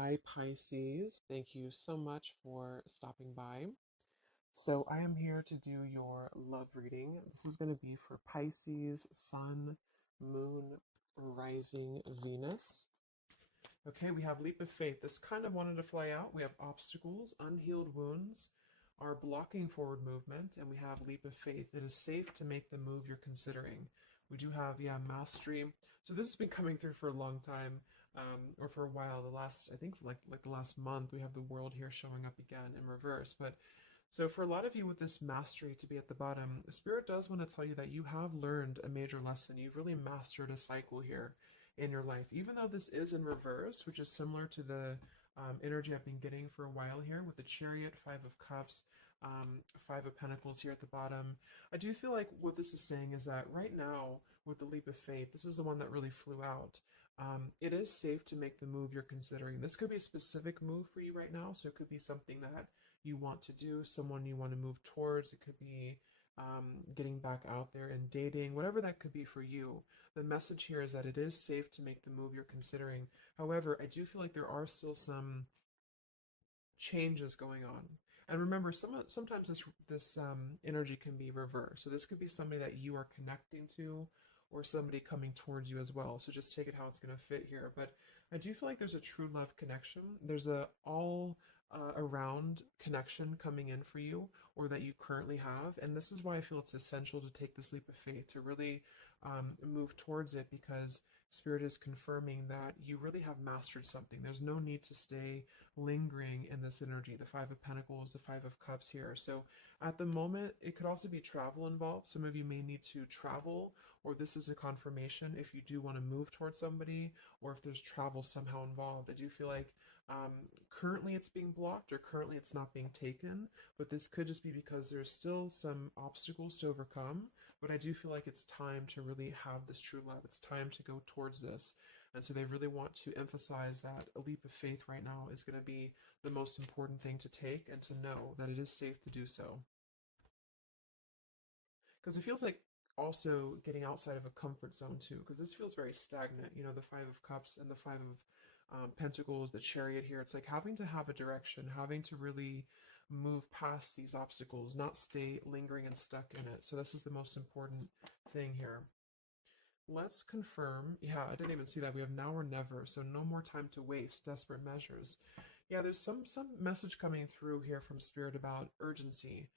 Hi, Pisces. Thank you so much for stopping by. So, I am here to do your love reading. This is going to be for Pisces, Sun, Moon, Rising, Venus. Okay, we have leap of faith. This kind of wanted to fly out. We have obstacles, unhealed wounds are blocking forward movement, and we have leap of faith. It is safe to make the move you're considering. We do have, yeah, mastery. So this has been coming through for a long time, or for a while. The last, I think, like the last month, we have the world here showing up again in reverse. But so for a lot of you with this mastery to be at the bottom, the spirit does want to tell you that you have learned a major lesson. You've really mastered a cycle here in your life, even though this is in reverse, which is similar to the energy I've been getting for a while here with the Chariot, Five of Cups, Five of Pentacles here at the bottom. I do feel like what this is saying is that right now, with the leap of faith, this is the one that really flew out. It is safe to make the move you're considering. This could be a specific move for you right now, so it could be something that you want to do, someone you want to move towards. It could be getting back out there and dating, whatever that could be for you. The message here is that it is safe to make the move you're considering. However, I do feel like there are still some changes going on. And remember, sometimes this energy can be reversed. So this could be somebody that you are connecting to, or somebody coming towards you as well. So just take it how it's going to fit here. But I do feel like there's a true love connection. There's a all around connection coming in for you, or that you currently have. And this is why I feel it's essential to take this leap of faith, to really move towards it, because Spirit is confirming that you really have mastered something. There's no need to stay lingering in this energy. The Five of Pentacles, the Five of Cups here. So at the moment, it could also be travel involved. Some of you may need to travel, or this is a confirmation if you do want to move towards somebody, or if there's travel somehow involved. I do feel like currently it's being blocked, or currently it's not being taken, but this could just be because there's still some obstacles to overcome. But I do feel like it's time to really have this true love. It's time to go towards this. And so they really want to emphasize that a leap of faith right now is going to be the most important thing to take, and to know that it is safe to do so. Because it feels like also getting outside of a comfort zone too, because this feels very stagnant. You know, the Five of Cups and the Five of Pentacles, the Chariot here. It's like having to have a direction, having to really move past these obstacles, not stay lingering and stuck in it. So this is the most important thing here. Let's confirm. Yeah, I didn't even see that. We have now or never, so no more time to waste. Desperate measures. Yeah, there's some message coming through here from Spirit about urgency.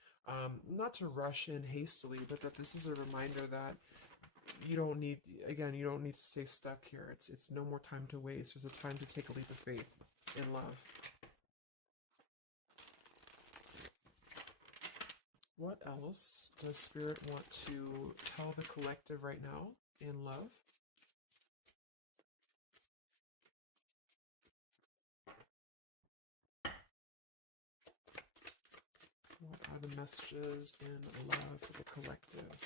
Not to rush in hastily, but that this is a reminder that you don't need, again, you don't need to stay stuck here. It's no more time to waste. There's a time to take a leap of faith in love. What else does Spirit want to tell the collective right now in love? What are the messages in love for the collective?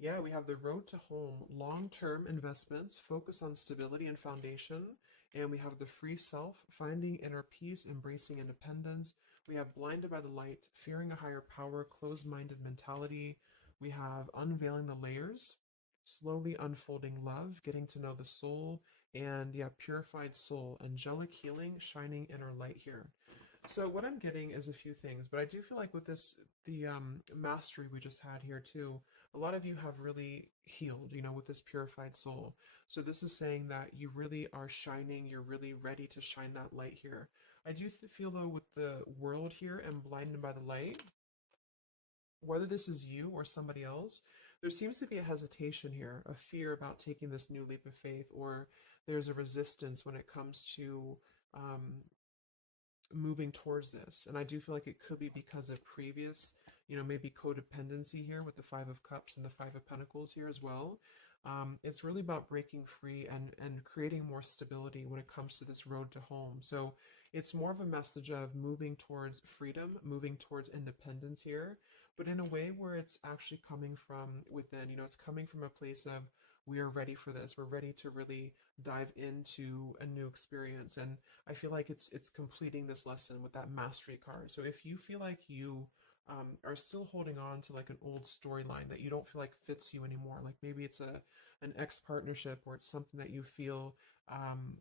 Yeah, we have the road to home, long-term investments, focus on stability and foundation. And we have the free self, finding inner peace, embracing independence. We have blinded by the light, fearing a higher power, closed-minded mentality. We have unveiling the layers, slowly unfolding love, getting to know the soul, and yeah, purified soul, angelic healing, shining inner light here. So what I'm getting is a few things, but I do feel like with this, the mastery we just had here too, a lot of you have really healed, you know, with this purified soul. So this is saying that you really are shining, you're really ready to shine that light here. I do feel though with the world here and blinded by the light, whether this is you or somebody else, there seems to be a hesitation here, a fear about taking this new leap of faith, or there's a resistance when it comes to um, moving towards this. And I do feel like it could be because of previous, you know, maybe codependency here with the Five of Cups and the Five of Pentacles here as well. It's really about breaking free and creating more stability when it comes to this road to home. So it's more of a message of moving towards freedom, moving towards independence here, but in a way where it's actually coming from within. You know, it's coming from a place of, we are ready for this. We're ready to really dive into a new experience. And I feel like it's completing this lesson with that mastery card. So if you feel like you are still holding on to like an old storyline that you don't feel like fits you anymore. Like maybe it's an ex partnership, or it's something that you feel um,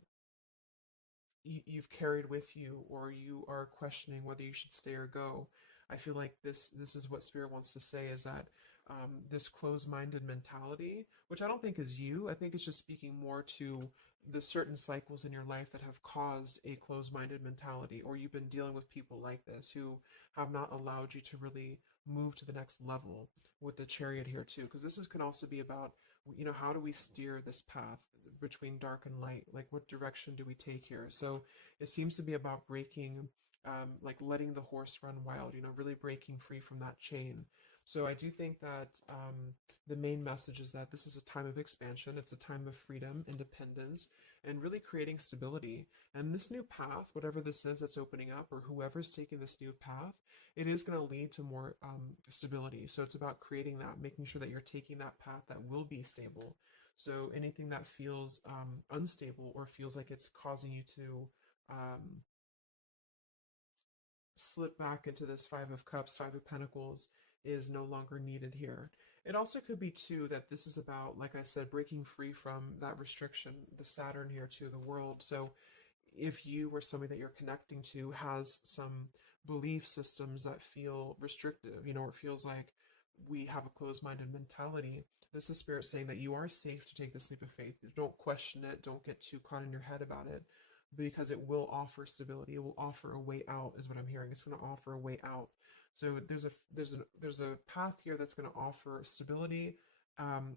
you've carried with you, or you are questioning whether you should stay or go. I feel like this is what Spirit wants to say, is that this closed-minded mentality, which I don't think is you, I think it's just speaking more to the certain cycles in your life that have caused a closed-minded mentality, or you've been dealing with people like this who have not allowed you to really move to the next level, with the Chariot here too, because this is can also be about, how do we steer this path between dark and light? Like, what direction do we take here? So it seems to be about breaking, like letting the horse run wild, really breaking free from that chain. So I do think that the main message is that this is a time of expansion. It's a time of freedom, independence, and really creating stability. And this new path, whatever this is that's opening up, or whoever's taking this new path, it is going to lead to more stability. So it's about creating that, making sure that you're taking that path that will be stable. So anything that feels unstable, or feels like it's causing you to slip back into this Five of Cups, Five of Pentacles, is no longer needed here. It also could be too that this is about, like I said, breaking free from that restriction, the Saturn here too, the world. So if you or somebody that you're connecting to has some belief systems that feel restrictive, or it feels like we have a closed-minded mentality, this is Spirit saying that you are safe to take this leap of faith. Don't question it. Don't get too caught in your head about it, because it will offer stability. It will offer a way out, is what I'm hearing. It's going to offer a way out. So there's a path here that's going to offer stability,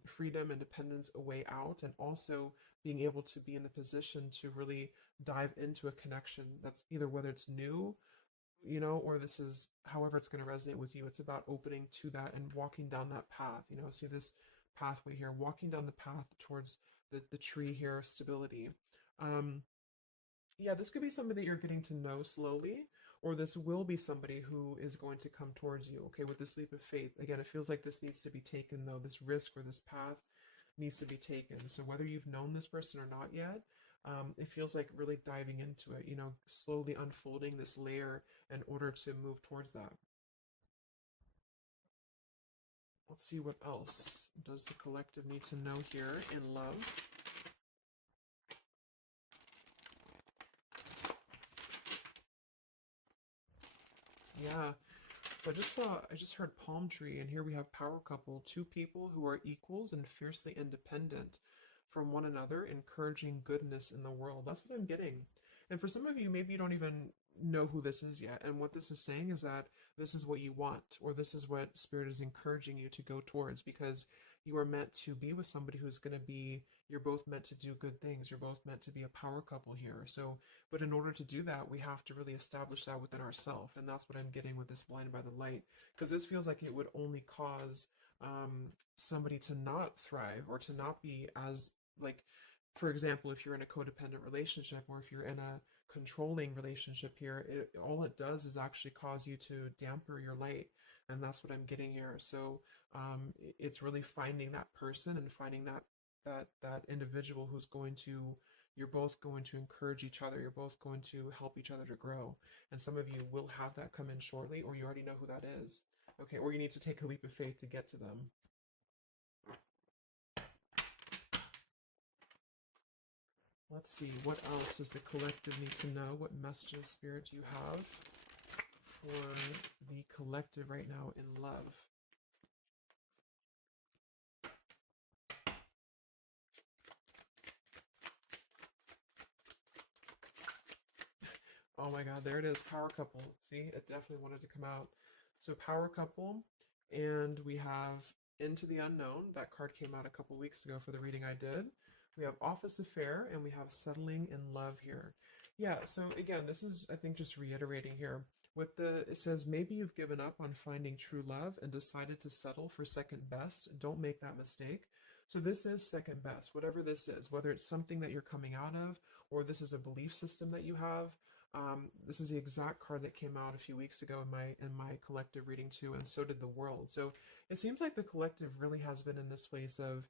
freedom, independence, a way out, and also being able to be in the position to really dive into a connection that's either, whether it's new, or this is however it's going to resonate with you. It's about opening to that and walking down that path. See this pathway here, walking down the path towards the tree here, stability. Um, yeah, this could be somebody that you're getting to know slowly, or this will be somebody who is going to come towards you. Okay, with this leap of faith, again, it feels like this needs to be taken, though. This risk or this path needs to be taken. So whether you've known this person or not yet, it feels like really diving into it, slowly unfolding this layer in order to move towards that. Let's see, what else does the collective need to know here in love? Yeah. So I just heard palm tree, and here we have power couple, two people who are equals and fiercely independent from one another, encouraging goodness in the world. That's what I'm getting. And for some of you, maybe you don't even know who this is yet. And what this is saying is that this is what you want, or this is what Spirit is encouraging you to go towards, because you are meant to be with somebody who's going to be, you're both meant to do good things. You're both meant to be a power couple here. So, but in order to do that, we have to really establish that within ourselves. And that's what I'm getting with this blinded by the light, because this feels like it would only cause somebody to not thrive, or to not be as, like, for example, if you're in a codependent relationship, or if you're in a controlling relationship here, all it does is actually cause you to damper your light. And that's what I'm getting here. So it's really finding that person, and finding that individual who's going to, you're both going to encourage each other. You're both going to help each other to grow. And some of you will have that come in shortly, or you already know who that is. Okay, or you need to take a leap of faith to get to them. Let's see, what else does the collective need to know? What messages, Spirit, do you have for the collective right now in love? Oh my God, there it is, power couple. See, it definitely wanted to come out. So power couple, and we have Into the Unknown. That card came out a couple weeks ago for the reading I did. We have Office Affair, and we have Settling in Love here. Yeah, so again, this is, I think, just reiterating here. It says, maybe you've given up on finding true love and decided to settle for second best. Don't make that mistake. So this is second best, whatever this is, whether it's something that you're coming out of, or this is a belief system that you have. This is the exact card that came out a few weeks ago in my collective reading too, and so did the world. So it seems like the collective really has been in this place of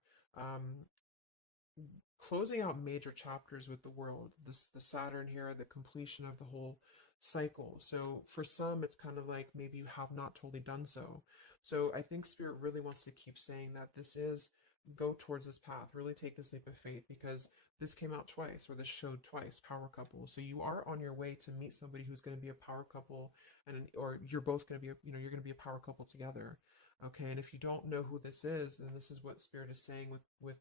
closing out major chapters with the world. The Saturn here, the completion of the whole cycle. So for some, it's kind of like maybe you have not totally done so. So I think Spirit really wants to keep saying that this is go towards this path, really take this leap of faith, because this came out twice, or this showed twice, power couple. So you are on your way to meet somebody who's going to be a power couple, and or you're both going to be, you're going to be a power couple together. Okay, and if you don't know who this is, then this is what Spirit is saying with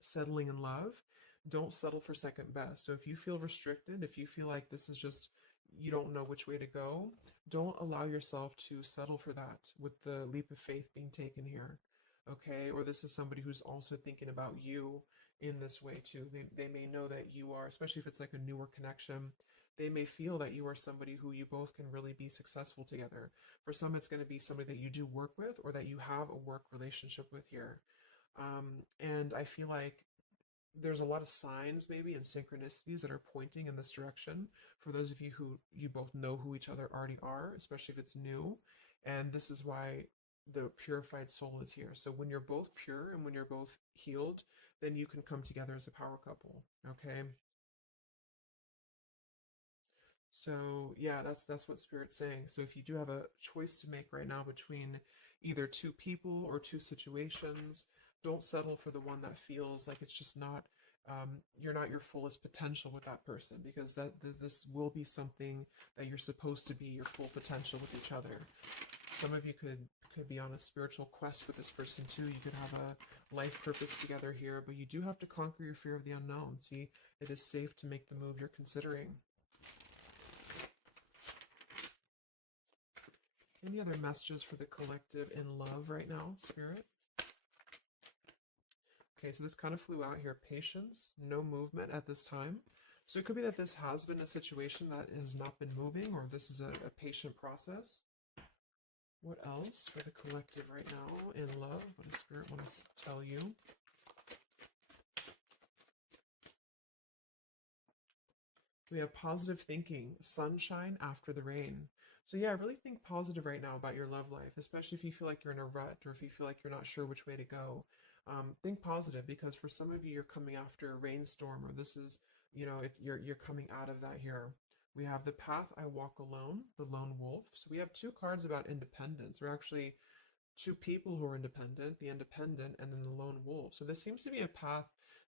settling in love. Don't settle for second best. So if you feel restricted, if you feel like this is just, you don't know which way to go, don't allow yourself to settle for that with the leap of faith being taken here. Okay, or this is somebody who's also thinking about you in this way too. They may know that you are, especially if it's like a newer connection, they may feel that you are somebody who you both can really be successful together. For some, it's going to be somebody that you do work with or that you have a work relationship with here. And I feel like there's a lot of signs maybe and synchronicities that are pointing in this direction for those of you who you both know who each other already are, especially if it's new. And this is why the purified soul is here. So when you're both pure and when you're both healed, then you can come together as a power couple. Okay. So yeah, that's what Spirit's saying. So if you do have a choice to make right now between either two people or two situations, don't settle for the one that feels like it's just not you're not your fullest potential with that person, because this will be something that you're supposed to be your full potential with each other. Some of you could be on a spiritual quest with this person too. You could have a life purpose together here, but you do have to conquer your fear of the unknown. See, it is safe to make the move you're considering. Any other messages for the collective in love right now, Spirit? Okay, so this kind of flew out here. Patience, no movement at this time. So it could be that this has been a situation that has not been moving, or this is a patient process. What else for the collective right now in love? What does Spirit want to tell you? We have positive thinking, sunshine after the rain. So yeah, really think positive right now about your love life, especially if you feel like you're in a rut or if you feel like you're not sure which way to go. Think positive, because for some of you, you're coming after a rainstorm, or this is, you're coming out of that here. We have the path I walk alone, the lone wolf. So we have two cards about independence. We're actually two people who are independent, the independent, and then the lone wolf. So this seems to be a path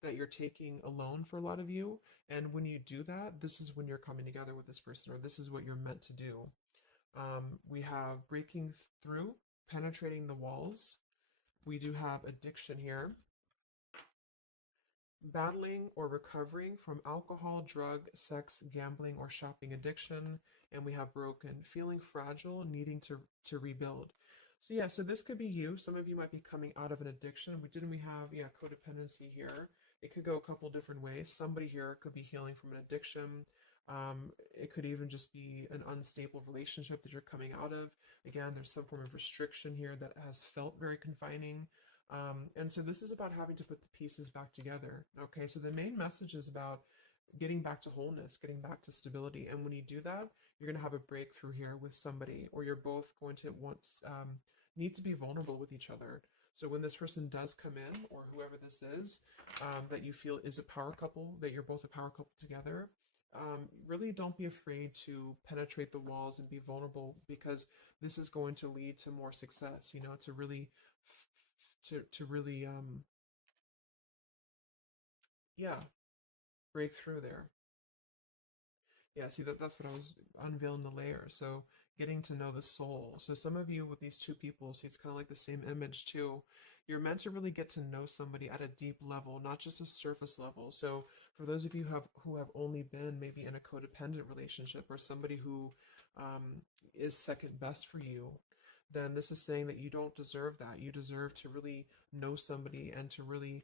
that you're taking alone for a lot of you. And when you do that, this is when you're coming together with this person, or this is what you're meant to do. We have breaking through, penetrating the walls. We do have addiction here. Battling or recovering from alcohol, drug, sex, gambling, or shopping addiction. And we have broken, feeling fragile, needing to rebuild. So yeah, so this could be you. Some of you might be coming out of an addiction. We have codependency here. It could go a couple different ways. Somebody here could be healing from an addiction. It could even just be an unstable relationship that you're coming out of. Again, there's some form of restriction here that has felt very confining. And so this is about having to put the pieces back together. Okay, so the main message is about getting back to wholeness, getting back to stability. And when you do that, you're going to have a breakthrough here with somebody, or you're both going to need to be vulnerable with each other. So when this person does come in, or whoever this is, that you feel is a power couple, that you're both a power couple together, really don't be afraid to penetrate the walls and be vulnerable, because this is going to lead to more success, to really to really yeah, break through there. Yeah, see, that's what I was unveiling, the layer. So getting to know the soul. So some of you with these two people, see, it's kind of like the same image too. You're meant to really get to know somebody at a deep level, not just a surface level. So for those of you who have only been maybe in a codependent relationship, or somebody who is second best for you, then this is saying that you don't deserve that. You deserve to really know somebody, and to really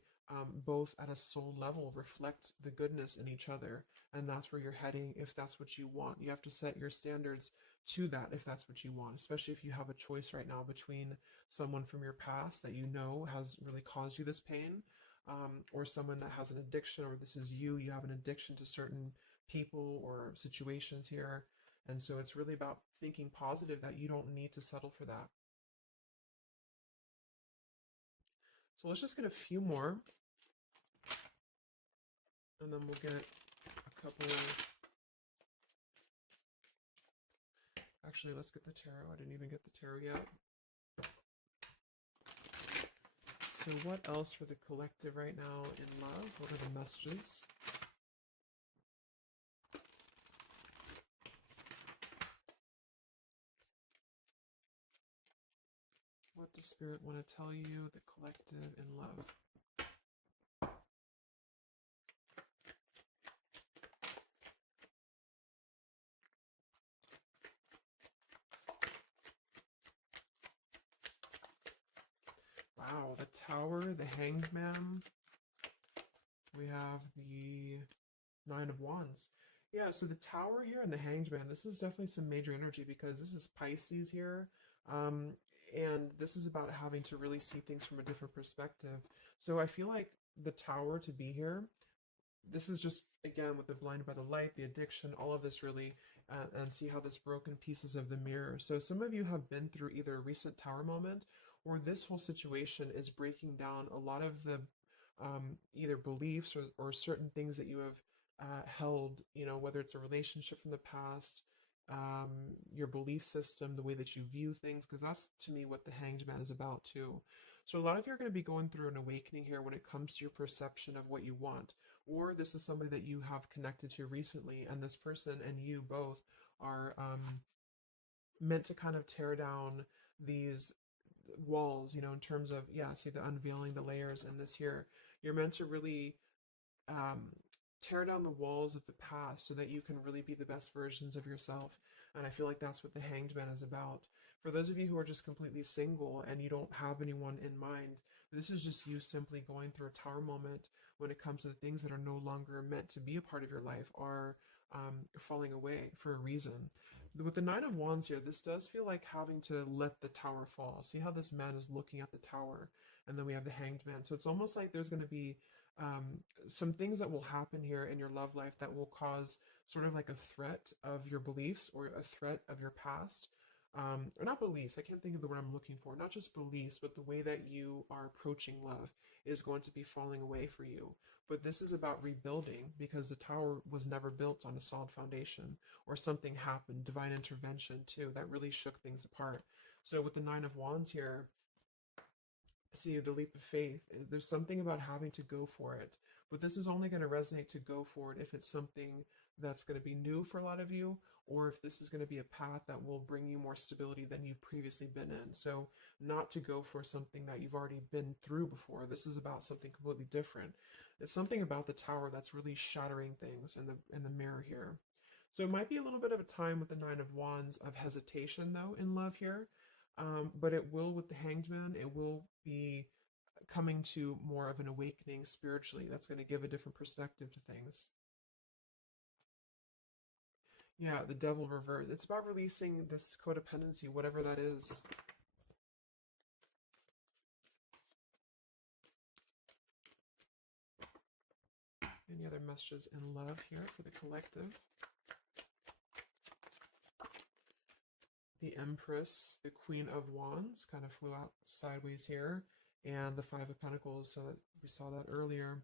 both at a soul level reflect the goodness in each other. And that's where you're heading if that's what you want. You have to set your standards to that if that's what you want, especially if you have a choice right now between someone from your past that you know has really caused you this pain, or someone that has an addiction, or this is you have an addiction to certain people or situations here. And so it's really about thinking positive, that you don't need to settle for that. So let's just get a few more, and then we'll get a couple Actually, let's get the tarot. I didn't even get the tarot yet. So what else for the collective right now in love? What are the messages? What does Spirit want to tell you, the collective in love? Wow, the Tower, the Hanged Man. We have the Nine of Wands. Yeah, so the Tower here and the Hanged Man, this is definitely some major energy because this is Pisces here. Um, and this is about having to really see things from a different perspective. So I feel like the Tower to be here, this is just, again, with the blinded by the light, the addiction, all of this really, and see how this broken pieces of the mirror. So some of you have been through either a recent Tower moment or this whole situation is breaking down a lot of the either beliefs or certain things that you have held, whether it's a relationship from the past, your belief system, the way that you view things, because that's to me what the Hanged Man is about too. So a lot of you are going to be going through an awakening here when it comes to your perception of what you want. Or this is somebody that you have connected to recently, and this person and you both are meant to kind of tear down these walls, in terms of, yeah, see the unveiling the layers in this here. You're meant to really um, tear down the walls of the past so that you can really be the best versions of yourself. And I feel like that's what the Hanged Man is about. For those of you who are just completely single and you don't have anyone in mind, this is just you simply going through a tower moment when it comes to the things that are no longer meant to be a part of your life, are falling away for a reason. With the Nine of Wands here, this does feel like having to let the tower fall. See how this man is looking at the tower, and then we have the Hanged Man. So it's almost like there's going to be some things that will happen here in your love life that will cause sort of like a threat of your beliefs or a threat of your past. Or not beliefs, I can't think of the word I'm looking for. Not just beliefs, but the way that you are approaching love is going to be falling away for you. But this is about rebuilding because the tower was never built on a solid foundation, or something happened, divine intervention too, that really shook things apart. So with the Nine of Wands here, see the leap of faith, there's something about having to go for it, but this is only going to resonate to go for it if it's something that's going to be new for a lot of you, or if this is going to be a path that will bring you more stability than you've previously been in. So not to go for something that you've already been through before. This is about something completely different. It's something about the tower that's really shattering things in the mirror here. So it might be a little bit of a time with the Nine of Wands of hesitation though in love here. But it will, with the Hanged Man, it will be coming to more of an awakening spiritually. That's going to give a different perspective to things. Yeah, the Devil reversed. It's about releasing this codependency, whatever that is. Any other messages in love here for the collective? The Empress, the Queen of Wands, kind of flew out sideways here, and the Five of Pentacles, so that we saw that earlier.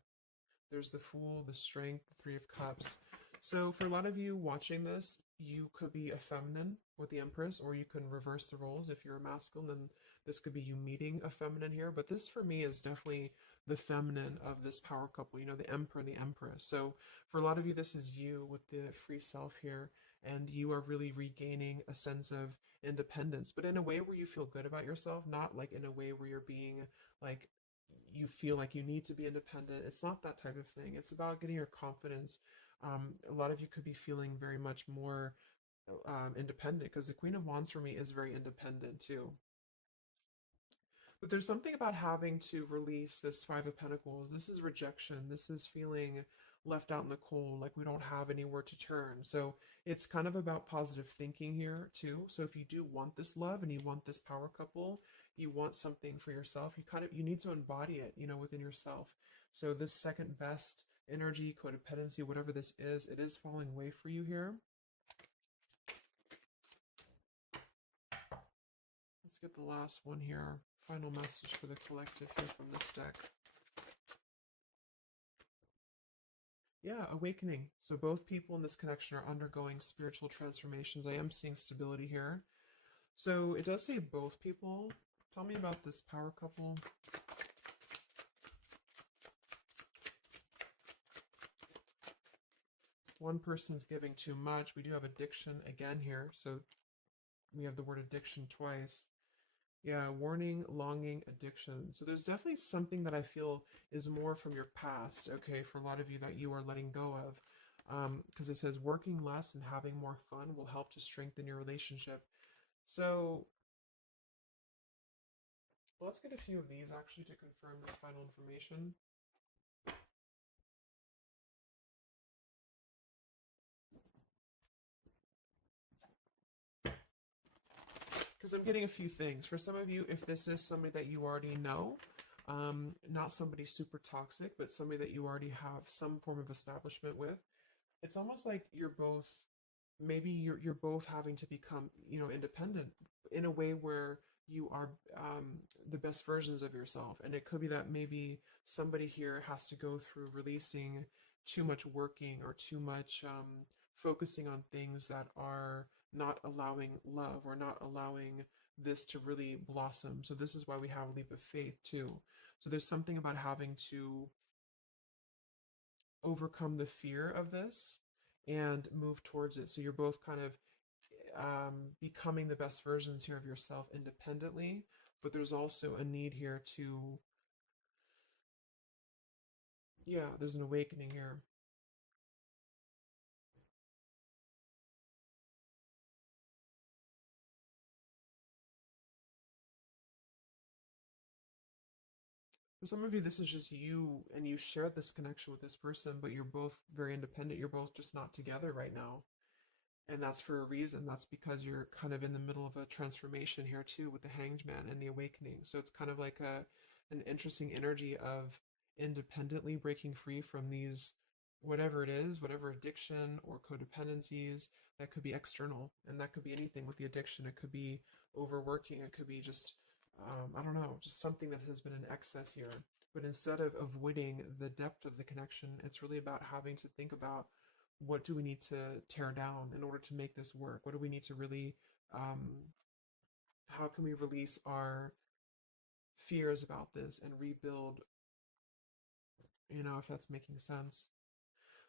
There's the Fool, the Strength, the Three of Cups. So for a lot of you watching this, you could be a feminine with the Empress, or you can reverse the roles. If you're a masculine, then this could be you meeting a feminine here. But this for me is definitely the feminine of this power couple, the Emperor and the Empress. So for a lot of you, this is you with the free self here, and you are really regaining a sense of independence, but in a way where you feel good about yourself, not like in a way where you're being like, you feel like you need to be independent. It's not that type of thing. It's about getting your confidence. A lot of you could be feeling very much more independent, because the Queen of Wands for me is very independent too. But there's something about having to release this Five of Pentacles. This is rejection. This is feeling left out in the cold, like we don't have anywhere to turn. So it's kind of about positive thinking here too. So if you do want this love and you want this power couple, you want something for yourself, you need to embody it, within yourself. So this second best energy, codependency, whatever this is, it is falling away for you here. Let's get the last one here. Final message for the collective here from this deck. Yeah, awakening. So both people in this connection are undergoing spiritual transformations. I am seeing stability here. So it does say both people. Tell me about this power couple. One person's giving too much. We do have addiction again here. So we have the word addiction twice. Yeah, warning, longing, addiction. So there's definitely something that I feel is more from your past, okay, for a lot of you that you are letting go of. Because it says working less and having more fun will help to strengthen your relationship. So let's get a few of these actually to confirm this final information. Because I'm getting a few things. For some of you, if this is somebody that you already know, not somebody super toxic, but somebody that you already have some form of establishment with, it's almost like you're both, maybe you're both having to become, independent in a way where you are the best versions of yourself. And it could be that maybe somebody here has to go through releasing too much working or too much focusing on things that are not allowing love or not allowing this to really blossom. So this is why we have a leap of faith too. So there's something about having to overcome the fear of this and move towards it. So you're both kind of becoming the best versions here of yourself independently, but there's also a need here to, yeah, there's an awakening here. For some of you, this is just you and you share this connection with this person, but you're both very independent. You're both just not together right now. And that's for a reason. That's because you're kind of in the middle of a transformation here too with the Hanged Man and the awakening. So it's kind of like an interesting energy of independently breaking free from these, whatever it is, whatever addiction or codependencies that could be external, and that could be anything with the addiction. It could be overworking. It could be just I don't know, just something that has been in excess here. But instead of avoiding the depth of the connection, it's really about having to think about what do we need to tear down in order to make this work? What do we need to really, um, how can we release our fears about this and rebuild, if that's making sense?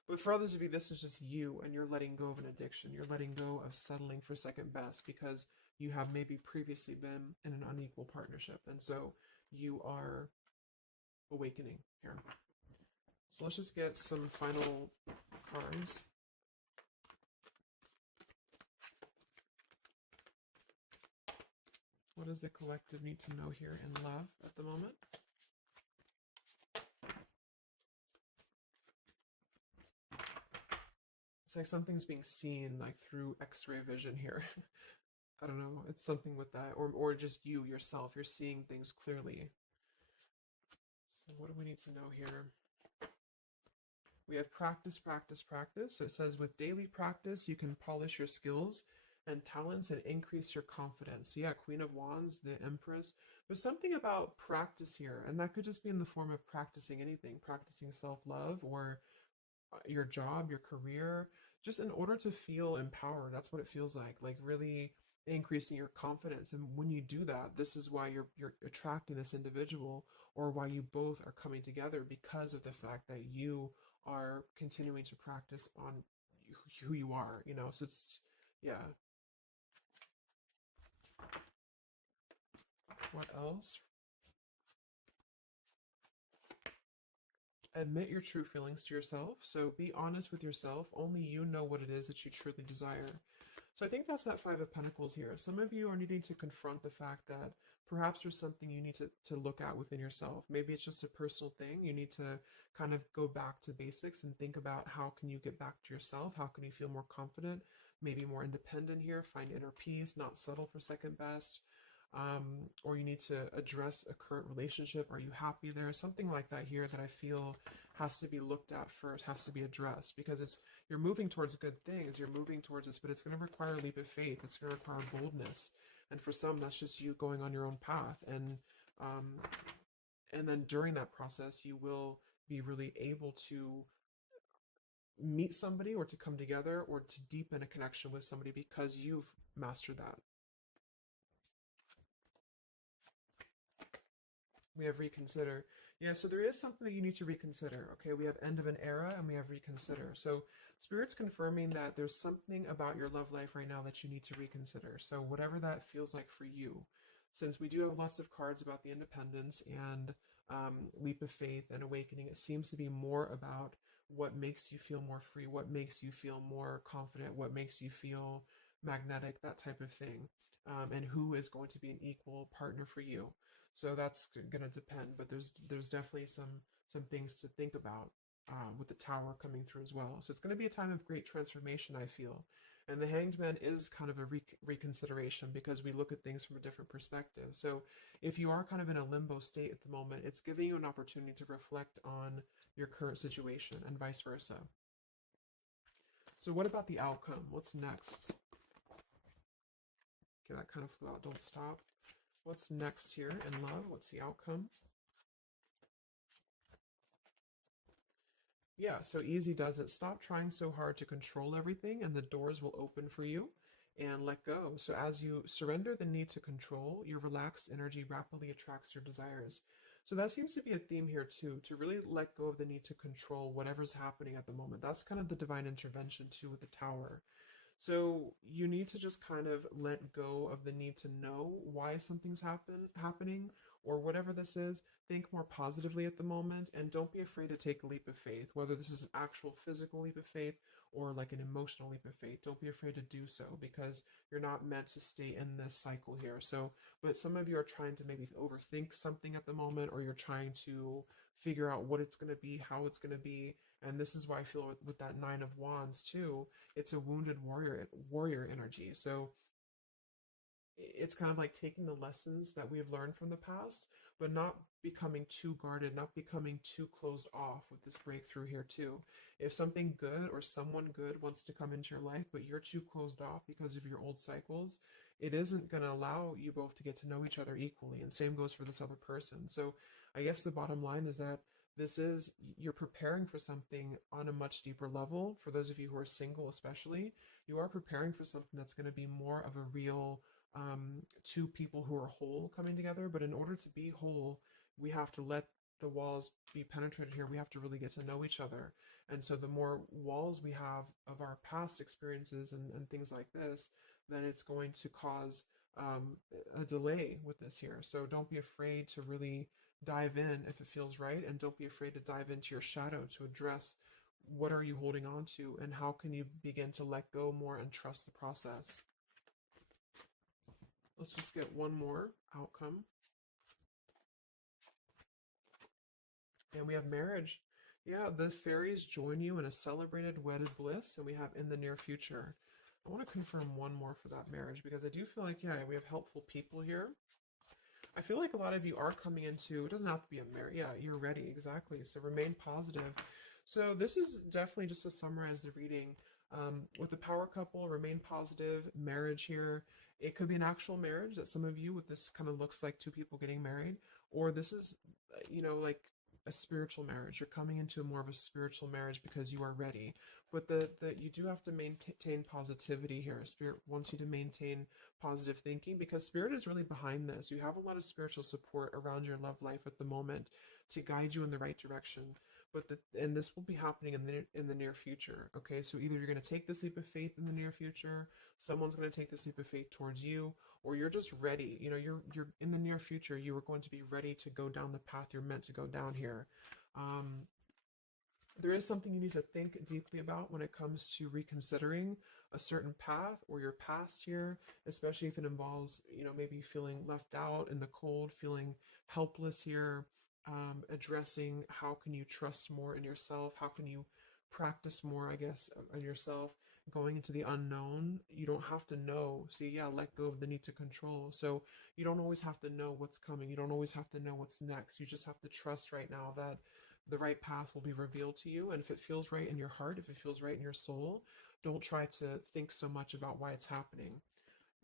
But for others of you, this is just you and you're letting go of an addiction. You're letting go of settling for second best because you have maybe previously been in an unequal partnership. And so you are awakening here. So let's just get some final cards. What does the collective need to know here in love at the moment? It's like something's being seen like through x-ray vision here. I don't know, it's something with that, or just you yourself, you're seeing things clearly. So what do we need to know here? We have practice, practice, practice. So it says with daily practice you can polish your skills and talents and increase your confidence. So yeah, Queen of Wands, the Empress. There's something about practice here, and that could just be in the form of practicing anything, practicing self-love or your job, your career, just in order to feel empowered. That's what it feels like really increasing your confidence. And when you do that, this is why you're attracting this individual, or why you both are coming together, because of the fact that you are continuing to practice on who you are, So it's, yeah. What else? Admit your true feelings to yourself. So be honest with yourself. Only you know what it is that you truly desire. So I think that's that Five of Pentacles here. Some of you are needing to confront the fact that perhaps there's something you need to look at within yourself. Maybe it's just a personal thing. You need to kind of go back to basics and think about how can you get back to yourself? How can you feel more confident, maybe more independent here, find inner peace, not settle for second best. Or you need to address a current relationship. Are you happy there? Something like that here that I feel has to be looked at first, has to be addressed, because you're moving towards good things, you're moving towards this, but it's going to require a leap of faith. It's going to require boldness, and for some, that's just you going on your own path, um, and then during that process, you will be really able to meet somebody or to come together or to deepen a connection with somebody because you've mastered that. We have reconsider. Yeah, so there is something that you need to reconsider. Okay, we have end of an era and we have reconsider. So Spirit's confirming that there's something about your love life right now that you need to reconsider. So whatever that feels like for you, since we do have lots of cards about the independence and leap of faith and awakening, it seems to be more about what makes you feel more free, what makes you feel more confident, what makes you feel magnetic, that type of thing, and who is going to be an equal partner for you. So that's going to depend, but there's definitely some things to think about with the Tower coming through as well. So it's going to be a time of great transformation, I feel. And the Hanged Man is kind of a reconsideration because we look at things from a different perspective. So if you are kind of in a limbo state at the moment, it's giving you an opportunity to reflect on your current situation and vice versa. So what about the outcome? What's next? Okay, that kind of flew out. Don't stop. What's next here in love? What's the outcome? Yeah, so easy does it. Stop trying so hard to control everything, and the doors will open for you, and let go. So as you surrender the need to control, your relaxed energy rapidly attracts your desires. So that seems to be a theme here too, to really let go of the need to control whatever's happening at the moment. That's kind of the divine intervention too with the Tower. So you need to just kind of let go of the need to know why something's happening or whatever this is. Think more positively at the moment and don't be afraid to take a leap of faith, whether this is an actual physical leap of faith or like an emotional leap of faith. Don't be afraid to do so because you're not meant to stay in this cycle here. So, but some of you are trying to maybe overthink something at the moment, or you're trying to figure out what it's going to be, how it's going to be. And this is why I feel with that Nine of Wands too, it's a wounded warrior energy. So it's kind of like taking the lessons that we've learned from the past, but not becoming too guarded, not becoming too closed off with this breakthrough here too. If something good or someone good wants to come into your life, but you're too closed off because of your old cycles, it isn't going to allow you both to get to know each other equally. And same goes for this other person. So I guess the bottom line is that this is, you're preparing for something on a much deeper level. For those of you who are single, especially, you are preparing for something that's going to be more of a real two people who are whole coming together. But in order to be whole, we have to let the walls be penetrated here. We have to really get to know each other. And so the more walls we have of our past experiences and things like this, then it's going to cause a delay with this here. So don't be afraid to really dive in if it feels right, and don't be afraid to dive into your shadow to address what are you holding on to and how can you begin to let go more and trust the process. Let's just get one more outcome. And we have marriage. Yeah, the fairies join you in a celebrated wedded bliss, and we have in the near future. I want to confirm one more for that marriage because I do feel like, yeah, we have helpful people here. I feel like a lot of you are coming into, it doesn't have to be a marriage. Yeah, you're ready, exactly. So remain positive. So this is definitely just to summarize the reading. With the power couple, remain positive, marriage here. It could be an actual marriage that some of you, with this kind of looks like two people getting married, or this is, like a spiritual marriage. You're coming into more of a spiritual marriage because you are ready. But you do have to maintain positivity here. Spirit wants you to maintain positive thinking because Spirit is really behind this. You have a lot of spiritual support around your love life at the moment to guide you in the right direction. And this will be happening in the near future. Okay, so either you're going to take this leap of faith in the near future, someone's going to take this leap of faith towards you, or you're just ready. You're in the near future. You are going to be ready to go down the path you're meant to go down here. There is something you need to think deeply about when it comes to reconsidering a certain path or your past here, especially if it involves, maybe feeling left out in the cold, feeling helpless here, addressing how can you trust more in yourself, how can you practice more, I guess, on yourself, going into the unknown. You don't have to know. See, yeah, let go of the need to control. So you don't always have to know what's coming. You don't always have to know what's next. You just have to trust right now that the right path will be revealed to you. And if it feels right in your heart, if it feels right in your soul, don't try to think so much about why it's happening.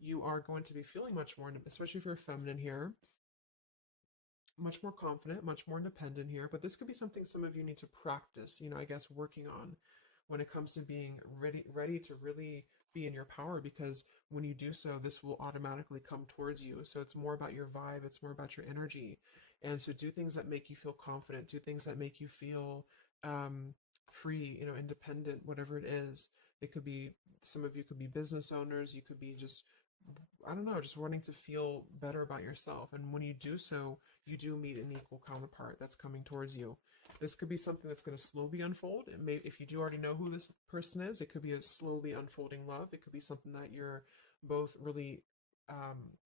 You are going to be feeling much more, especially if you're feminine here, much more confident, much more independent here. But this could be something some of you need to practice, I guess, working on. when it comes to being ready to really be in your power, because when you do so, this will automatically come towards you. So it's more about your vibe, it's more about your energy. And so do things that make you feel confident, do things that make you feel free, independent, whatever it is. It could be, some of you could be business owners, you could be just, I don't know, just wanting to feel better about yourself. And when you do so, you do meet an equal counterpart that's coming towards you. This could be something that's going to slowly unfold. It may, if you do already know who this person is, it could be a slowly unfolding love. It could be something that you're both really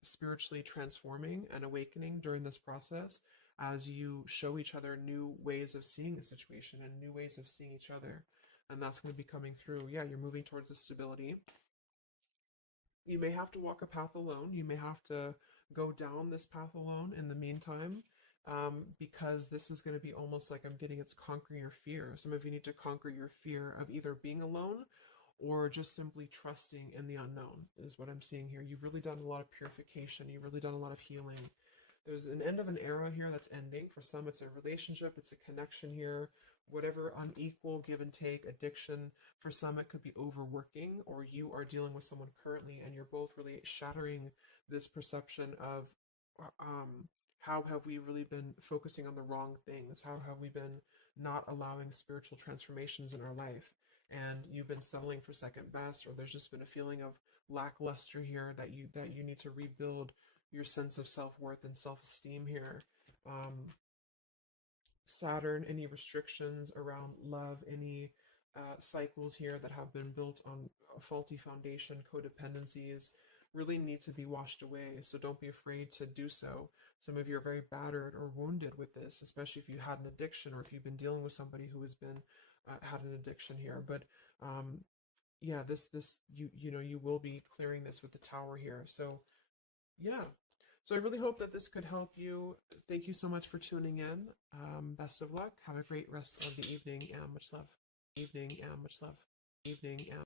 spiritually transforming and awakening during this process, as you show each other new ways of seeing the situation and new ways of seeing each other. And that's going to be coming through. Yeah, you're moving towards the stability. You may have to walk a path alone. You may have to go down this path alone in the meantime, because this is going to be almost like, I'm getting, it's conquering your fear. Some of you need to conquer your fear of either being alone or just simply trusting in the unknown, is what I'm seeing here. You've really done a lot of purification. You've really done a lot of healing. There's an end of an era here that's ending. For some, it's a relationship, it's a connection here, whatever unequal give and take, addiction. For some, it could be overworking, or you are dealing with someone currently and you're both really shattering this perception of how have we really been focusing on the wrong things? How have we been not allowing spiritual transformations in our life? And you've been settling for second best, or there's just been a feeling of lackluster here, that you need to rebuild your sense of self-worth and self-esteem here. Saturn, any restrictions around love, any cycles here that have been built on a faulty foundation, codependencies, really need to be washed away. So don't be afraid to do so. Some of you are very battered or wounded with this, especially if you had an addiction, or if you've been dealing with somebody who has been had an addiction here. But yeah, this you will be clearing this with the Tower here. So yeah. So I really hope that this could help you. Thank you so much for tuning in. Best of luck. Have a great rest of the evening, and much love. Evening and much love. Evening and